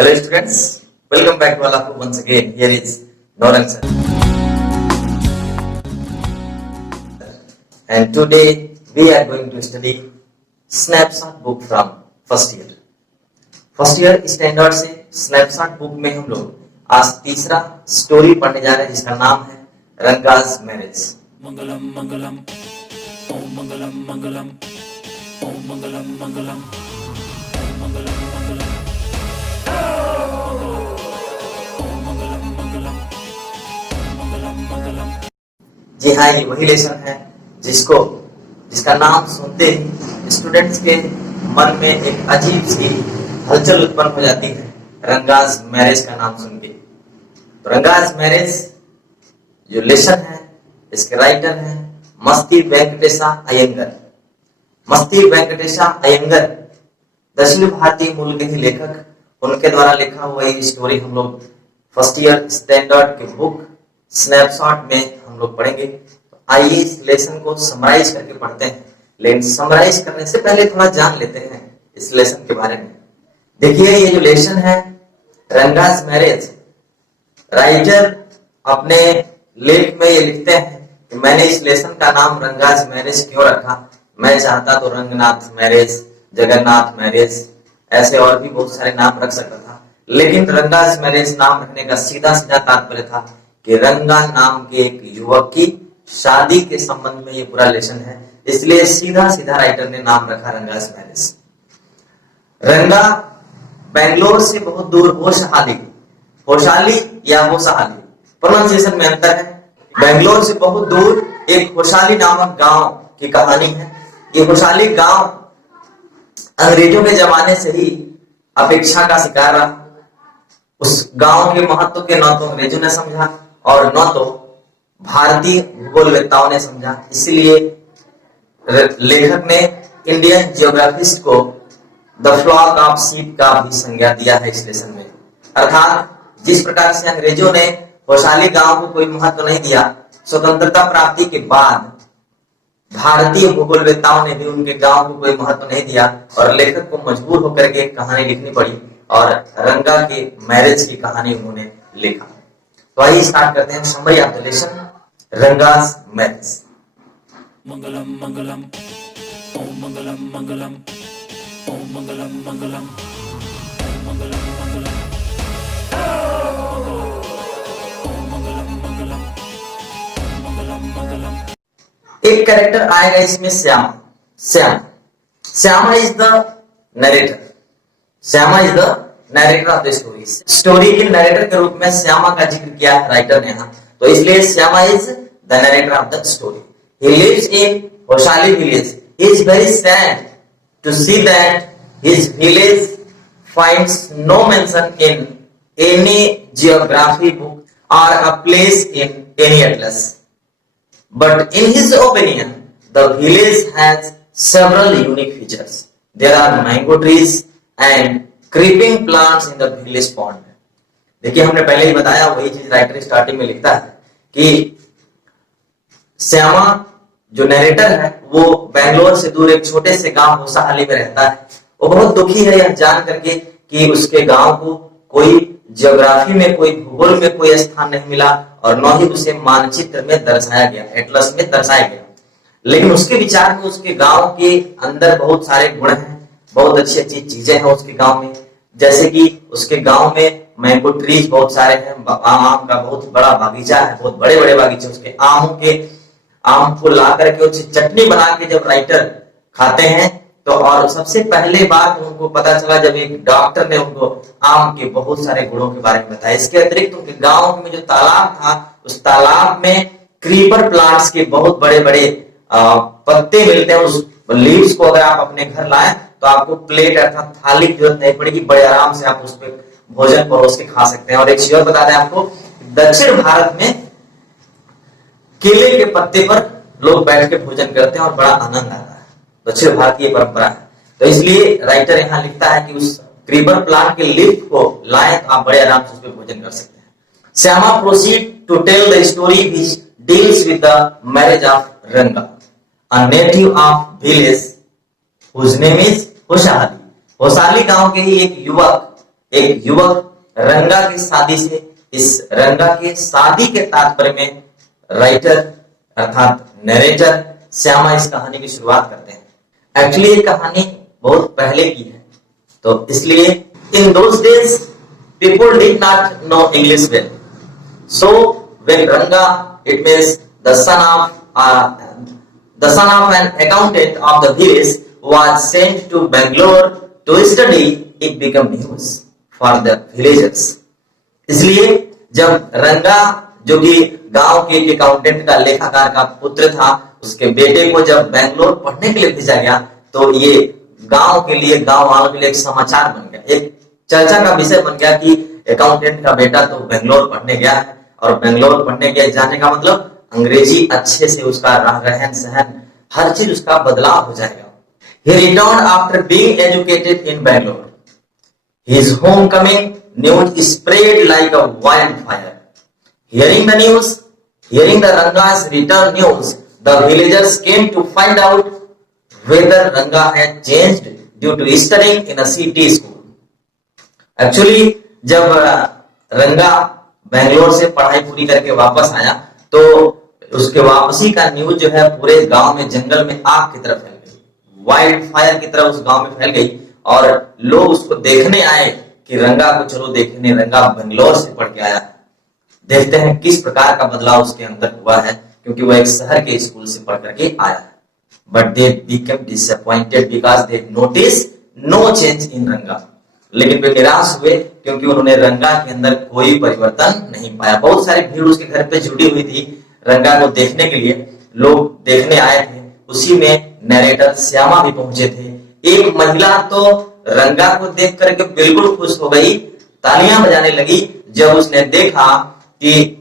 Hello students, welcome back to all of you once again. Here is Noran sir. And today we are going to study snapshot book from first year. First year standard से snapshot book में हम लोग आज तीसरा story पढ़ने जा रहे हैं जिसका नाम है रंगाज मैरिज। मंगलम मंगलम ओम मंगलम मंगलम ओम मंगलम मंगलम ओम मंगलम मंगलम ओम मंगलम मंगलम ओम मंगलम मंगलम। जी हाँ, ये वही लेसन है जिसका नाम सुनते ही स्टूडेंट्स के मन में एक अजीब सी हलचल उत्पन्न हो जाती है रंगाज मैरिज का नाम सुन के। तो रंगाज मैरिज जो लेसन है इसके राइटर है मस्ती वेंकटेशा अयंगर। मस्ती वेंकटेशा अयंगर दक्षिण भारतीय मूल के ही लेखक, उनके द्वारा लिखा हुआ ये स्टोरी हम लोग फर्स्ट ईयर स्टैंडर्ड के बुक स्नैपशॉट में हम लोग पढ़ेंगे। तो आइए इस लेसन को समराइज करके पढ़ते हैं, लेकिन समराइज करने से पहले थोड़ा जान लेते हैं इस लेसन के बारे में। देखिए, ये जो लेसन है रंगाज मैरिज, राइटर अपने लेख में ये लिखते हैं कि मैंने इस लेसन का नाम रंगाज मैरिज क्यों रखा। मैं चाहता तो रंगनाथ मैरिज, जगन्नाथ मैरिज, ऐसे और भी बहुत सारे नाम रख सकता था, लेकिन रंगाज मैरिज नाम रखने का सीधा सीधा तात्पर्य था कि रंगा नाम के एक युवक की शादी के संबंध में ये पूरा लेसन है, इसलिए सीधा सीधा राइटर ने नाम रखा रंगाज मैरिज। रंगा बेंगलोर से बहुत दूर होशाली या होशाली प्रोनाउंसिएशन में अंतर है। बेंगलोर से बहुत दूर एक होशाली नामक गांव की कहानी है। ये होशाली गांव अंग्रेजों के जमाने से ही अपेक्षा का शिकार रहा। उस गांव के महत्व के न तो अंग्रेजों ने समझा और न तो भारतीय भूगोलवेत्ताओं ने समझा, इसलिए लेखक ने इंडियन जियोग्राफिस्ट को द फ्लॉक ऑफ शीप का भी संज्ञा दिया है इस लेसन में। अर्थात जिस प्रकार से अंग्रेजों ने होशाली गांव को कोई महत्व नहीं दिया, स्वतंत्रता प्राप्ति के बाद भारतीय भूगोलवेत्ताओं ने भी उनके गांव को कोई महत्व नहीं दिया और लेखक को मजबूर होकर के कहानी लिखनी पड़ी और रंगा के मैरिज की कहानी उन्होंने लिखा। तो आइए स्टार्ट करते हैं summary of the lesson Ranga's marriage. मंगलम मंगलम ओम मंगलम मंगलम ओम मंगलम मंगलम ओम मंगलम मंगलम ओम मंगलम मंगलम ओम मंगलम मंगलम। एक कैरेक्टर आएगा इसमें Shyama is the narrator. Shyama is the narrator of the story. Story के नरेटर के रूप में श्यामा का जिक्र किया राइटर ने यहाँ, तो इसलिए Shyama is the narrator of the story. He lives in Hosahalli village. He is very sad to see that his village finds no mention in any geography book or a place in any atlas. But in his opinion, the village has several unique features. There are mango trees and creeping plants in the village pond. देखिए, हमने पहले ही बताया, वही चीज writer starting में लिखता है कि श्यामा जो नरेटर है वो बेंगलोर से दूर एक छोटे से गांव होशाली में रहता है। वो बहुत दुखी है यह जान करके कि उसके गांव को कोई ज्योग्राफी में, कोई भूगोल में कोई स्थान नहीं मिला और न ही उसे मानचित्र में दर्शाया गया, एटलस में दर्शाया गया। लेकिन उसके विचार में उसके गांव के अंदर बहुत सारे गुण हैं, बहुत अच्छी अच्छी चीजें हैं उसके गांव में। जैसे कि उसके गांव में मैंगो ट्रीज बहुत सारे हैं, आम का बहुत बड़ा बागीचा है, बहुत बड़े बड़े बागीचे उसके। आम को ला करके उससे चटनी बना के जब राइटर खाते हैं तो, और सबसे पहले बात उनको पता चला जब एक डॉक्टर ने उनको आम के बहुत सारे गुणों के बारे में बताया। इसके अतिरिक्त उनके गांव में जो तालाब था, उस तालाब में क्रीपर प्लांट्स के बहुत बड़े बड़े पत्ते मिलते हैं। उस लीव्स को अगर आप अपने घर लाएं तो आपको प्लेट अर्थात थाली की जरूरत नहीं पड़ेगी, बड़े आराम से आप उस पर भोजन परोस के खा सकते हैं। और एक चीज और बता दें आपको, दक्षिण भारत में केले के पत्ते पर लोग बैठ के भोजन करते हैं और बड़ा आनंद आता है। दक्षिण भारतीय परंपरा है। तो इसलिए राइटर यहाँ लिखता है कि उस क्रीपर प्लांट के लीफ को लाएं तो आप बड़े आराम से उस पर भोजन कर सकते हैं। Shyama proceed to tell the story which deals with the marriage of Ranga, a native of village whose name is Hosahalli. Hosahalli गांव के ही एक युवक एक युवक रंगा की शादी से, इस रंगा के शादी के तात्पर्य में राइटर अर्थात नरेटर श्यामा इस कहानी की शुरुआत करते हैं। एक्चुअली ये कहानी बहुत पहले की है, तो इसलिए in those days people did not know English well, so when Ranga, it means the son of an accountant of the village, was sent to Bangalore to study, it became news for the villagers. इसलिए जब रंगा जो कि गांव के एक accountant का, लेखाकार का पुत्र था, उसके बेटे को जब बेंगलोर पढ़ने के लिए भेजा गया, तो ये गांव के लिए, गांव वालों के लिए एक समाचार बन गया, एक चर्चा का विषय बन गया कि अकाउंटेंट का बेटा तो बेंगलोर पढ़ने गया है। और बेंगलोर पढ़ने गया जाने का मतलब अंग्रेजी अच्छे से उसका रहन सहन हर चीज उसका बदलाव हो जाएगा। He returned after being educated in Bangalore. His homecoming news spread like a wildfire. Hearing the Ranga's return news, the villagers came to find out whether Ranga had changed due to studying in a city school. Actually, जब रंगा बेंगलोर से पढ़ाई पूरी करके वापस आया, तो उसके वापसी का न्यूज जो है पूरे गांव में, जंगल में आग की तरह फैल गई, वाइल्ड फायर की तरह उस गांव में फैल गई। और लोग उसको देखने आए कि रंगा को चलो देखने, रंगा बेंगलोर से पढ़ के आया। देखते हैं किस प्रकार का बदलाव उसके अंदर हुआ है, क्योंकि वो एक शहर के स्कूल से पढ़ करके आया है। But they became disappointed because they notice no change in Ranga. लेकिन वे निराश हुए क्योंकि उन्होंने रंगा के अंदर कोई परिवर्तन नहीं पाया। बहुत सारी भीड़ उसके घर पे जुटी हुई थी रंगा को देखने के लिए, लोग देखने आए थे। उसी में नरेटर श्यामा भी पहुंचे थे। एक महिला तो रंगा को देख करके बिल्कुल खुश हो गई, तालियां बजाने लगी जब उसने देखा कि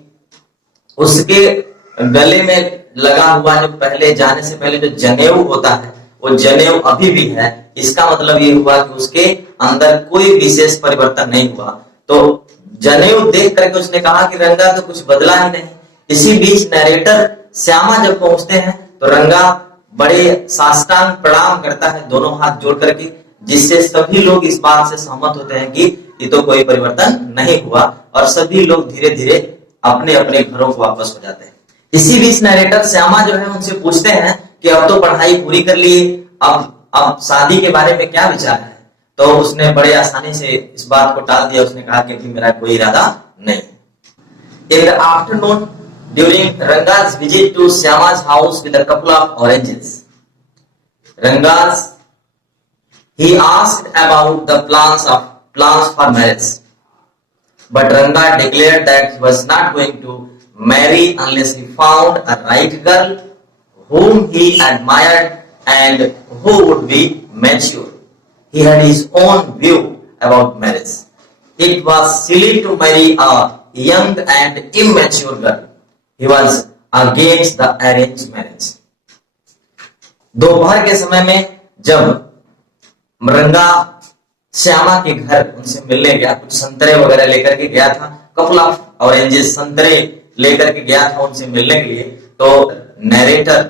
उसके गले में लगा हुआ जो पहले जाने से पहले जो जनेऊ होता है, वो जनेऊ अभी भी है। इसका मतलब ये हुआ कि उसके अंदर कोई विशेष परिवर्तन नहीं हुआ। तो जनेऊ देख करके उसने कहा कि रंगा तो कुछ बदला ही नहीं। इसी बीच नरेटर श्यामा जब पहुंचते हैं तो रंगा बड़े साष्टांग प्रणाम करता है, दोनों हाथ जोड़ करके, जिससे सभी लोग इस बात से सहमत होते हैं कि ये तो कोई परिवर्तन नहीं हुआ, और सभी लोग धीरे धीरे अपने अपने घरों को वापस हो जाते हैं। इसी बीच नरेटर श्यामा जो है उनसे पूछते हैं कि अब तो पढ़ाई पूरी कर ली, अब शादी के बारे में क्या विचार है। तो उसने बड़े आसानी से इस बात को टाल दिया। उसने कहा कि अभी मेरा कोई इरादा नहीं। In the afternoon during Ranga's visit to Syama's house with a couple of oranges, he asked about the plans for marriage, but Ranga declared that he was not going to marry unless he found a right girl whom he admired and who would be mature. He had his own view about marriage. It was silly to marry a young and immature girl. He was against the arranged marriage. दोपहर के समय में जब रंगा श्यामा के घर उनसे मिलने गया, कुछ संतरे वगैरह लेकर के गया था, कपल ऑफ ऑरेंजेस, संतरे लेकर के गया था उनसे मिलने के लिए। तो नरेटर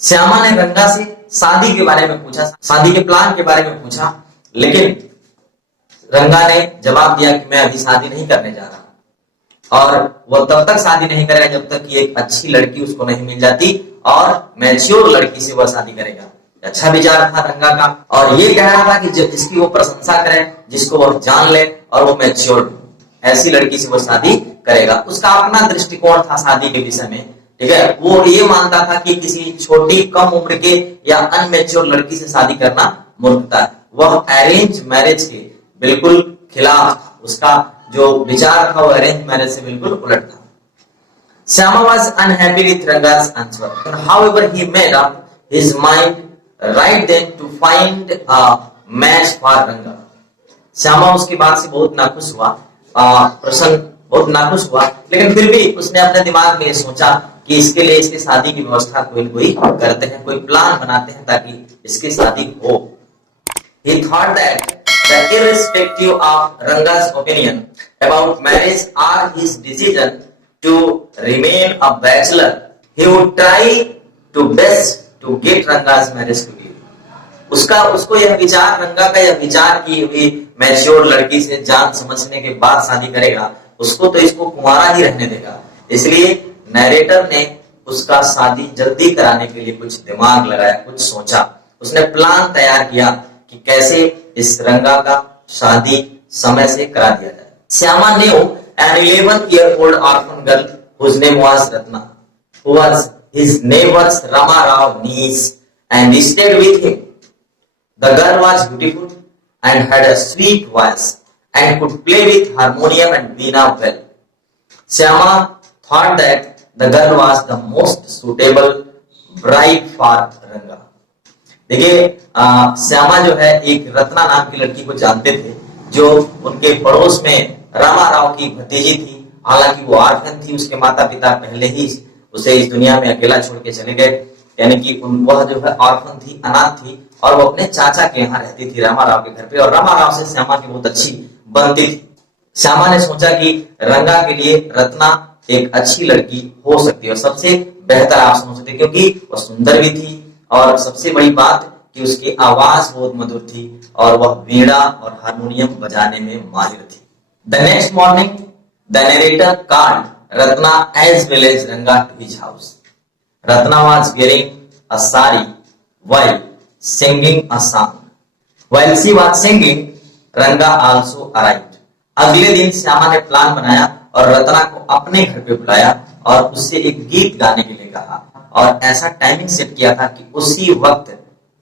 श्यामा ने रंगा से शादी के बारे में पूछा, शादी के प्लान के बारे में पूछा, लेकिन रंगा ने जवाब दिया कि मैं अभी शादी नहीं करने जा रहा, और वो तब तक शादी नहीं करेगा जब तक कि एक अच्छी लड़की उसको नहीं मिल जाती, और मैच्योर लड़की से वह शादी करेगा। अच्छा विचार था रंगा का, और ये कह रहा था कि जिसकी वो प्रशंसा करे, जिसको वह जान ले और वो मैच्योर, ऐसी लड़की से वो शादी करेगा। उसका अपना दृष्टिकोण था शादी के विषय में, ठीक है। वो ये मानता था कि किसी छोटी कम उम्र के या अनमेच्योर लड़की से शादी करना मूर्खता है। वह अरेंज मैरिज के बिल्कुल खिलाफ था। उसका जो विचार था वो अरेंज मैरिज से बिल्कुल उलट था। Syama was unhappy with Ranga's answer. However, he made up his mind right then to find a match for Ranga. Shyama उसकी बात से बहुत नाखुश हुआ, प्रसन्न, बहुत नाखुश हुआ, लेकिन फिर भी उसने अपने दिमाग में सोचा कि इसके लिए इसकी शादी की व्यवस्था कोई करते हैं, कोई प्लान बनाते हैं ताकि इसकी शादी हो। He thought that irrespective of Ranga's opinion about marriage or his decision to remain a bachelor, he would try to best to get Ranga's marriage to be. उसको यह विचार, रंगा का यह विचार कि मैच्योर लड़की से जान समझने के बाद शादी करेगा, उसको तो इसको कुंवारा ही रहने देगा। इसलिए नैरेटर ने उसका शादी जल्दी कराने के लिए कुछ दिमाग लगाया, कुछ सोचा, उसने प्लान तैयार किया कि कैसे इस रंगा का शादी समय से करा दिया जाए। Shyama knew an 11-year-old orphan girl whose name was Ratna, who was his neighbor's Rama Rao niece and stayed with him. The girl was beautiful and had a sweet voice and could play with harmonium and veena well. Syama thought that the girl was the most suitable bride for Ranga. देखिए श्यामा जो है एक रत्ना नाम की लड़की को जानते थे जो उनके पड़ोस में रामा राव की भतीजी थी। हालांकि वो ऑर्फन थी, उसके माता पिता पहले ही उसे इस दुनिया में अकेला छोड़ के चले गए, यानी कि वह जो है ऑर्फन थी, अनाथ थी और वो अपने चाचा के यहाँ रहती थी रामा राव के घर पे। और रामा राव से श्यामा की बहुत अच्छी बनती थी। श्यामा ने सोचा कि रंगा के लिए रत्ना एक अच्छी लड़की हो सकती है और सबसे बेहतर आप समझ सकते, क्योंकि वह सुंदर भी थी और सबसे बड़ी बात कि उसकी आवाज बहुत मधुर थी और वह वीणा और हारमोनियम बजाने में माहिर थी। The next morning the narrator called Ratna as well as Ranga to his house. Ratna was wearing a sari while singing a song. While she was singing, Ranga also arrived. अगले दिन श्यामा ने प्लान बनाया और रत्ना को अपने घर पे बुलाया और उससे एक गीत गाने के लिए कहा और ऐसा टाइमिंग सेट किया था कि उसी वक्त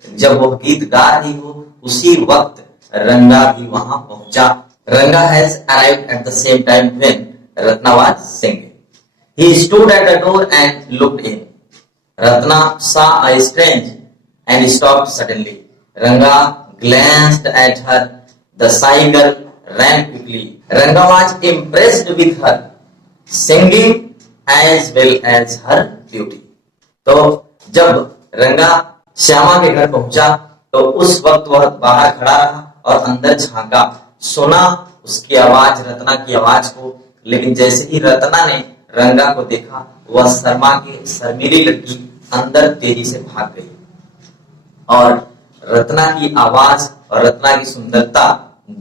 जब वो गीत गा रही हो उसी वक्त रंगा भी वहां पहुंचा। रंगा has arrived at the same time when Ratna was singing. He stood at the door and looked in. Ratna saw a strange and stopped suddenly. Ranga glanced at her. The shy girl ran quickly. Ranga was impressed with her singing as well as her beauty. तो जब रंगा श्यामा के घर पहुंचा तो उस वक्त वह बाहर खड़ा रहा और अंदर झांका, सुना उसकी आवाज, रत्ना की आवाज को। लेकिन जैसे ही रत्ना ने रंगा को देखा वह शर्मा के शर्मीली लड़की अंदर तेजी से भाग गई और रत्ना की आवाज और रत्ना की सुंदरता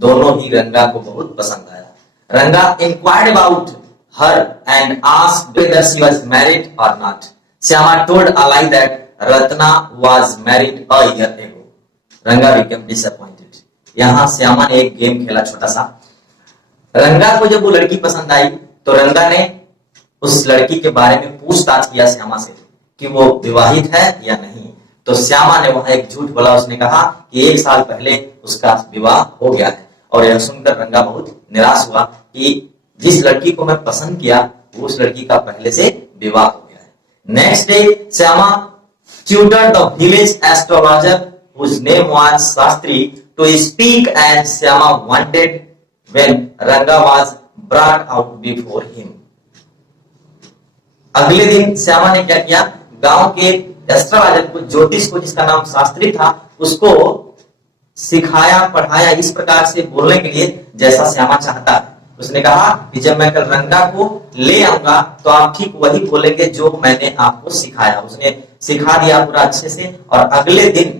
दोनों ही रंगा को बहुत पसंद आया। रंगा inquired about her and asked whether she was married or not. Syama told a lie that Ratna was married a year ago. Ranga became disappointed. यहाँ श्यामा ने एक गेम खेला छोटा सा। रंगा को जब वो लड़की पसंद आई तो रंगा ने उस लड़की के बारे में पूछताछ किया श्यामा से कि वो विवाहित है या नहीं। तो श्यामा ने वहां एक झूठ बोला, उसने कहा कि 1 साल पहले उसका विवाह हो गया है। और यह सुनकर रंगा बहुत निराश हुआ कि जिस लड़की को मैं पसंद किया वो उस लड़की का पहले से विवाह हो गया है। Next day Shyama tutored the village astrologer whose name was Shastri to speak as Syama wanted when Ranga was brought out before him. अगले दिन श्यामा ने क्या किया, गांव के एस्ट्रोलॉजर को, ज्योतिष को जिसका नाम शास्त्री था, उसको सिखाया, पढ़ाया इस प्रकार से बोलने के लिए जैसा श्यामा चाहता है। उसने कहा कि जब मैं कल रंगा को ले आऊंगा तो आप ठीक वही बोलेंगे जो मैंने आपको सिखाया। उसने सिखा दिया पूरा अच्छे से और अगले दिन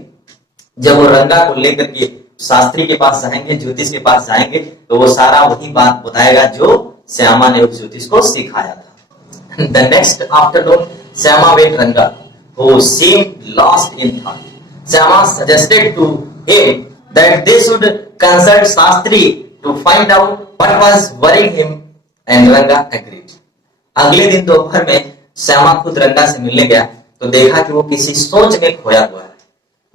जब वो रंगा को लेकर के शास्त्री के पास जाएंगे, ज्योतिष के पास जाएंगे, तो वो सारा वही बात बताएगा जो श्यामा ने उस ज्योतिष को सिखाया था। The next afternoon, Syama met Ranga, who seemed lost in thought. Syama suggested to him that they should consult Shastri to find out what was worrying him, and Ranga agreed. अगले दिन दोपहर में श्यामा खुद रंगा से मिलने गया तो देखा कि वो किसी सोच में खोया हुआ है।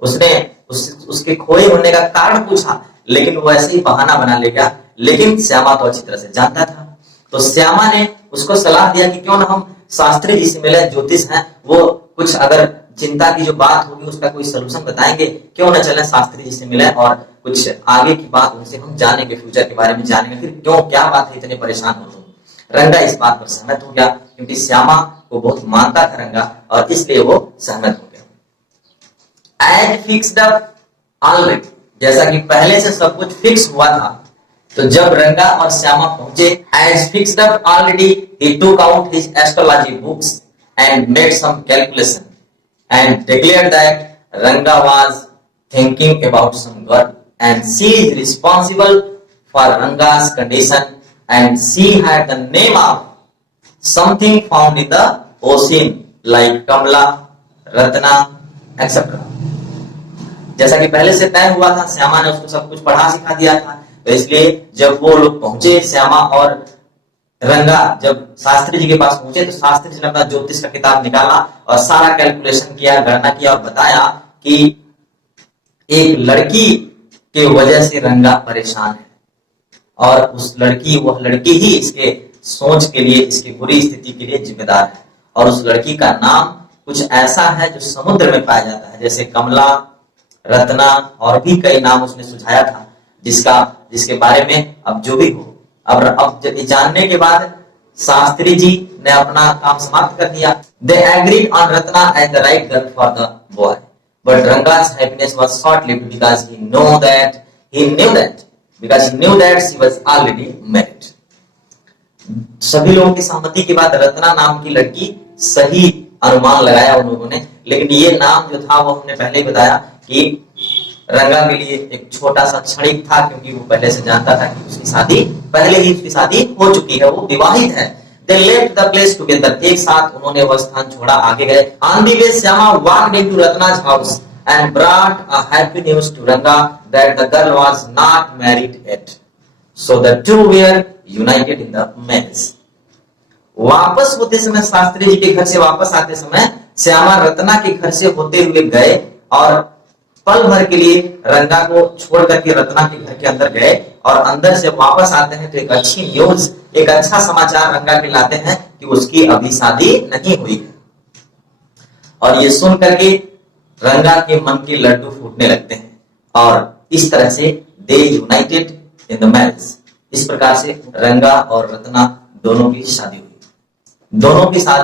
उसने उसके खोए होने का कारण पूछा, लेकिन वो ऐसे ही बहाना बना ले गया। लेकिन श्यामा तो अच्छी तरह से जानता था, तो श्यामा ने उसको सलाह दिया कि क्यों ना हम शास्त्री जी से मिले, ज्योतिष हैं, वो कुछ अगर चिंता की जो बात होगी उसका कोई सोल्यूशन बताएंगे, क्यों ना चले शास्त्री जी से मिले और कुछ आगे की बात उनसे हम जानेंगे, फ्यूचर के बारे में जानेंगे। फिर क्यों, क्या बात है, इतने परेशान हो तुम। रंगा इस बात पर सहमत हो गया क्योंकि श्यामा को बहुत मानता था रंगा और इसलिए वो सहमत हो गया। एज फिक्स्ड अप ऑलरेडी, जैसा कि पहले से सब कुछ फिक्स हुआ था, तो जब रंगा और श्यामा पहुंचे, as fixed up already, he took out his astrology books and made some calculation and declared that Ranga was thinking about some girl and she is responsible for Ranga's condition, and she had the name of something found in the ocean like Kamla, Ratna, etc. जैसा कि पहले से तय हुआ था, श्यामा ने उसको सब कुछ पढ़ा सिखा दिया था। तो इसलिए जब वो लोग पहुंचे, श्यामा और रंगा जब शास्त्री जी के पास पहुंचे, तो शास्त्री जी ने अपना ज्योतिष का किताब निकाला और सारा कैलकुलेशन किया, गणना किया और बताया कि एक लड़की के वजह से रंगा परेशान है और उस लड़की, वह लड़की ही इसके सोच के लिए, इसकी बुरी स्थिति के लिए जिम्मेदार है। और उस लड़की का नाम कुछ ऐसा है जो समुद्र में पाया जाता है, जैसे कमला, रत्ना और भी कई नाम उसने सुझाया था, जिसके बारे में अब जो भी हो, अब जानने के बाद शास्त्री जी ने अपना काम समाप्त कर दिया। They agreed on Ratna as the right girl for the boy, but Ranga's happiness was short-lived because he knew that she was already married. सभी लोगों की सहमति के बाद रत्ना नाम की लड़की सही अनुमान लगाया उन लोगों ने, लेकिन ये नाम जो था वो हमने पहले बताया कि रंगा के लिए एक छोटा सा क्षणिक था, क्योंकि वो पहले से जानता था कि उसकी शादी हो चुकी है, वो विवाहित है। They left the place together. एक साथ उन्होंने वह स्थान छोड़ा, आगे गए। On the way, Syama walked into Ratna's house and brought a happy news to Ranga that the girl was not married yet. So the two were united in the marriage. वापस होते समय, शास्त्री जी के घर से वापस आते समय, श्यामा रत्ना के घर से होते हुए गए और पल भर के लिए रंगा को छोड़ करके रत्ना के घर के अंदर गए और अंदर से वापस आते हैं तो एक अच्छी न्यूज, एक अच्छा समाचार रंगा के लाते हैं कि उसकी अभी शादी नहीं हुई है। और ये सुन करके रंगा के मन के लड्डू फूटने लगते हैं और इस तरह से दे यूनाइटेड इन द मैरिज। इस प्रकार से रंगा और रत्ना दोनों की शादी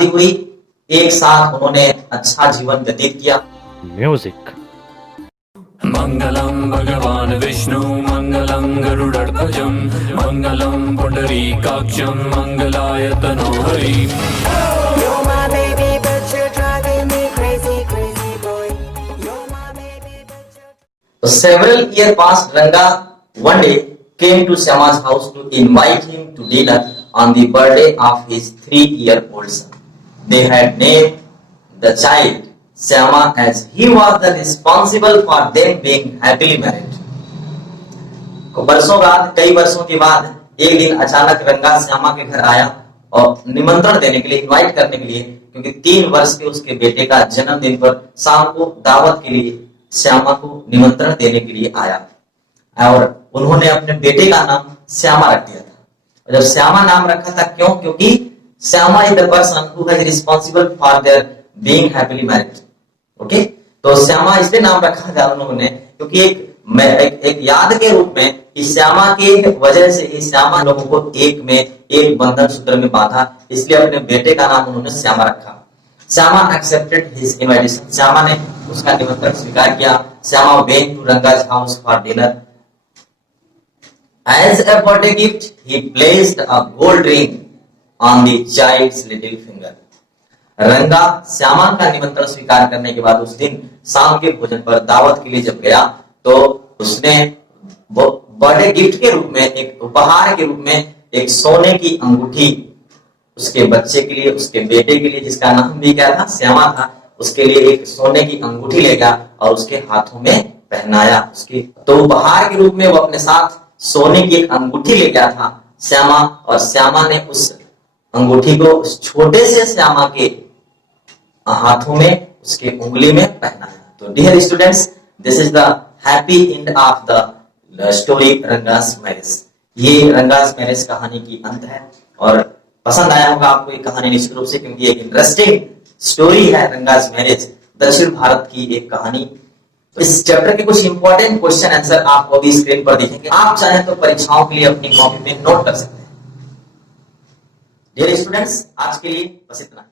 हुई। एक साथ उन्होंने अच्छा जीवन व्यतीत किया। म्यूजिक। मंगलम भगवान विष्णु मंगलम गरुड़ध्वजम मंगलम पुंडरीकाक्षम मंगलाय तनोहरि। Several years passed. Ranga one day came to Syama's house to invite him to dinner on the birthday of his 3-year-old son. They had named the child Syama as he was the responsible for them being happily married. कई वर्षों के बाद एक दिन अचानक रंगा श्यामा के घर आया और निमंत्रण देने के लिए, इनवाइट करने के लिए, क्योंकि 3 वर्ष के उसके बेटे का जन्मदिन पर शाम को दावत के लिए श्यामा को निमंत्रण देने के लिए आया और उन्होंने अपने बेटे का नाम श्यामा रख दिया था। और जब श्यामा नाम रखा था, क्योंकि Shyama is the person who has responsible for their being happily married. Okay, तो श्यामा इसलिए नाम रखा था उन लोगों ने क्योंकि एक याद के रूप में इस श्यामा के वजह से इस श्यामा लोगों को एक बंधन सूत्र में बांधा, इसलिए अपने बेटे का नाम उन्होंने श्यामा रखा। Shyama accepted his invitation. Shyama ने उसका निमंत्रण स्वीकार किया। Shyama went to Ranga's house for dinner. As a birthday gift, he placed a gold ring on the child's little finger. रंगा श्यामा का निमंत्रण स्वीकार करने के बाद उस दिन शाम के भोजन पर दावत के लिए जब गया तो उसने बर्थडे गिफ्ट के रूप में, एक उपहार के रूप में एक सोने की अंगूठी उसके बच्चे के लिए, उसके बेटे के लिए, जिसका नाम भी क्या था, श्यामा था, उसके लिए एक सोने की अंगूठी ले गया और उसके हाथों में पहनाया। तो उपहार के रूप में वो अपने साथ सोने की एक अंगूठी ले गया था श्यामा, और श्यामा ने उस अंगूठी को उस छोटे से श्यामा के हाथों में, उसके उंगली में पहनाया। तो dear students, this is the happy end of the story Ranga's marriage. ये रंगा's मैरिज कहानी की अंत है और पसंद आया होगा आपको ये कहानी निश्चित रूप से, क्योंकि एक इंटरेस्टिंग स्टोरी है रंगा's मैरिज, दक्षिण भारत की एक कहानी। तो इस चैप्टर के कुछ इंपॉर्टेंट क्वेश्चन आंसर आपको अभी स्क्रीन पर दिखेंगे। आप चाहें तो परीक्षाओं के लिए अपनी कॉपी में नोट कर सकते हैं। डियर स्टूडेंट्स, आज के लिए बस इतना।